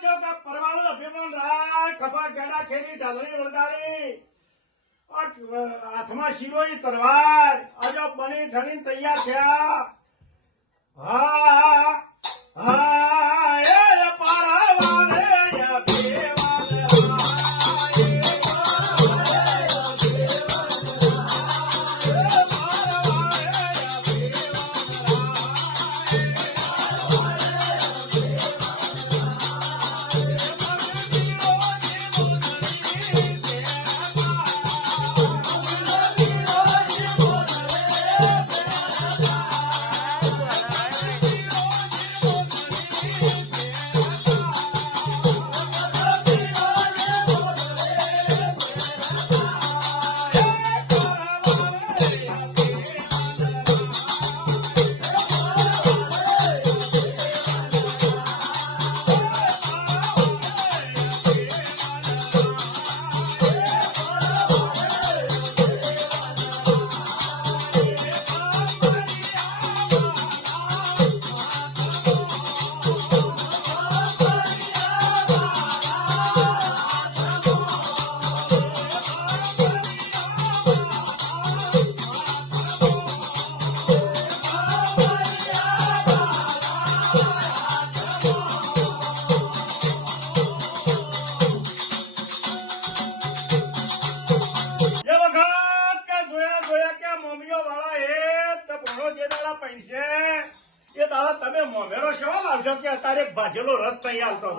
કે પરવાળું અભિમાન રાય, ખભા ગેડા ખેરી ઢાલણી વળગાડી. આ હાથમાં શિરોઈ તરવાર. આજો બની ઠણી તૈયાર થયા. હા હા. વાળા એ તો ભણો જે દાડા પૈસે. એ દાડા તમે મોમેરો શેવો લાવશો કે અત્યારે ભાજેલો રથ તૈયાર તો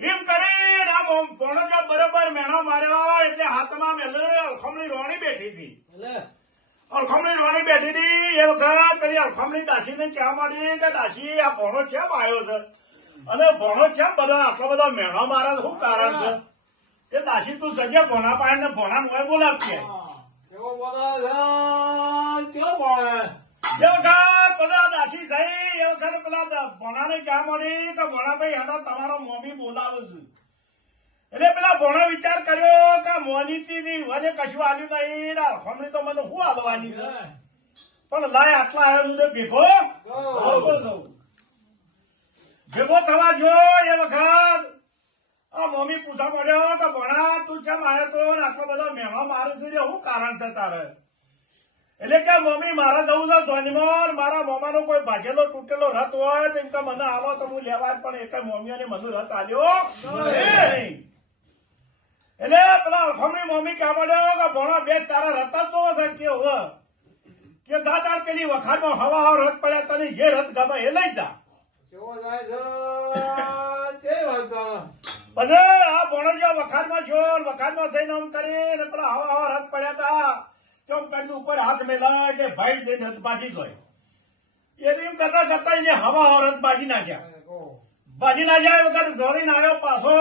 એમ કરી આ મોમ- બરોબર મેણો માર્યો એટલે હાથમાં મેલે અલખમણી રોણી બેઠી હતી. અલખમણી રોણી બેઠી હતી એ વખત પેલી અલખમણી દાસીને કહેવા માંડી કે દાસી આ ભણો કેમ આવ્યો છે? અને ભણો કેમ બધા આટલો બધા મેણો મારા? શું કારણ છે? એ દાસી તું જગ્યા ભોણા પાડ ને ભોણા મોય બોલાવતી તમારો છું પેલા ભોણા વિચાર કર્યો કે મોનીતી ની વને કશું આવ્યું નહીં અલખમણી તો મને શું હાલવાની છે પણ લાય આટલા આવ્યો સુધી ભેગો ભેગો થવા જો એ વખત આ મમ્મી પૂછા મળ્યો કે ભણા તું એટલે કે મમ્મી, મારા જવું છે સોનીમોર મારા મોમાનો કોઈ ભાગેલો તૂટેલો રથ હોય તો એમ કે મને આવો તો હું લેવા પણ એક મમ્મીઓને મને રથ આવ્યો. એટલે પેલા અખમણી મમ્મી ક્યાં પડ્યો કે ભણા, બે તારા રથ જ જોવો છે કે હવે. કે દાદા પેલી વખારમાં હવા હવા રથ પડ્યા, તને જે રથ ગમે એ લઈ જા. જાય પછી આ ભણો વખાણમાં જો વખાણમાં થઈને આમ કરીને પેલા હવા હવા હાથ પડ્યા હતા. તેમ કરીને ઉપર હાથ મેલા કે ભાઈ જઈને હદ બાજી ગયો એને એમ કરતા કરતા એને હવા હવા રથ બાજી નાખ્યા. બાજી ના જાય વખત જોડીને આવ્યો પાછો.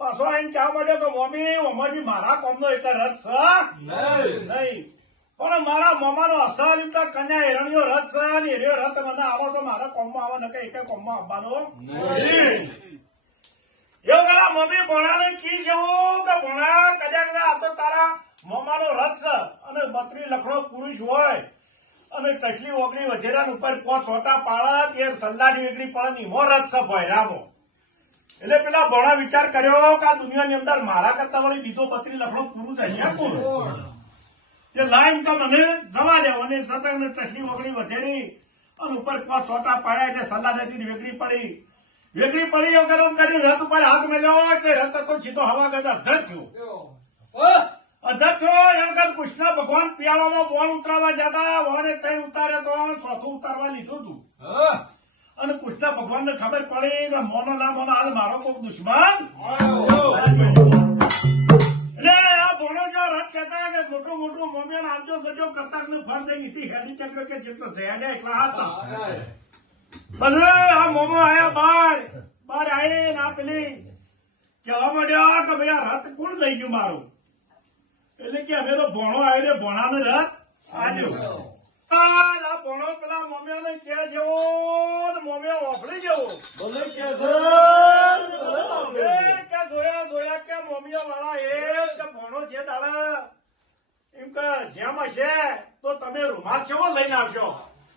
પાછો આઈને ચા મળ્યો કે મમ્મી મમ્માજી મારા કોમનો એક રથ છે. નહીં. પણ મારા મોમાનો અસલ તો કન્યા હિરણ્યો રથ છે. અને એર્યો રથ મને આવો તો મારા કોમમાં આવે કે એક કોમમાં આવવાનો નહીં. એવું પેલા મમ્મી ભણાને કી જેવું કે ભણા કદાચ આ તો તારા રથ અને બત્રી લખડો પુરુષ હોય અને ટચલી ઓગળી વગેરે ઉપર પોચ છોટા પાળા તે સલ્લાની વેગડી પણ નિમો રથ છે ભયરામો. એટલે પેલા ભણા વિચાર કર્યો કે આ દુનિયાની અંદર મારા કરતા વળી બીજો બત્રી લખડો પુરુષ હશે, કોણ? તે લાઈન તો મને જવા દેવો અને સતંગ ટસલી વગડી વધેરી અને ઉપર પાંચ છોટા પાડ્યા એટલે સલાહ નથી વેગડી પડી. વેગળી પડી એવું ગરમ કરી, રથ ઉપર હાથ મેલ્યો, એટલે રથ તો સીધો હવા ગદા ધર થયો. એ વખત કૃષ્ણ ભગવાન પિયાળામાં બોન ઉતરાવા જતા વોન એક ટાઈમ ઉતાર્યો તો ચોથું ઉતારવા લીધું હતું અને કૃષ્ણ ભગવાન ને ખબર પડી કે મોનો ના મોનો હાલ મારો કોઈ દુશ્મન. એટલે આ ભણો જો રથ કહેતા કે મોટું મોટું મોમિયાન આપજો ગજો કરતા ને ફળ દઈ નીતિ હેડી ચક્ર કે જેટલો એટલા હતા આ મોમો આયા બાર બાર આયે ના પેલી કહેવા માંડ્યા કે ભાઈ આ રથ કોણ લઈ ગયું મારું? એટલે કે અમે તો ભણો આવ્યો ને ભણાનો રથ આજો. આ ભણો પેલા મોમિયાને કે જેવો ને મોમિયા ઓફળી જેવો બોલે કે જોયા જોયા કે મોમિયા વાળા એ કે ભણો જે દાડા. એમ કે જેમ હશે તો તમે રૂમાલ કેવો લઈને આવશો?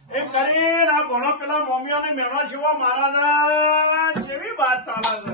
એમ કરીને આ ભણો પેલા મોમિયાને મેળો જેવો મહારાજા જેવી વાત ચાલે છે.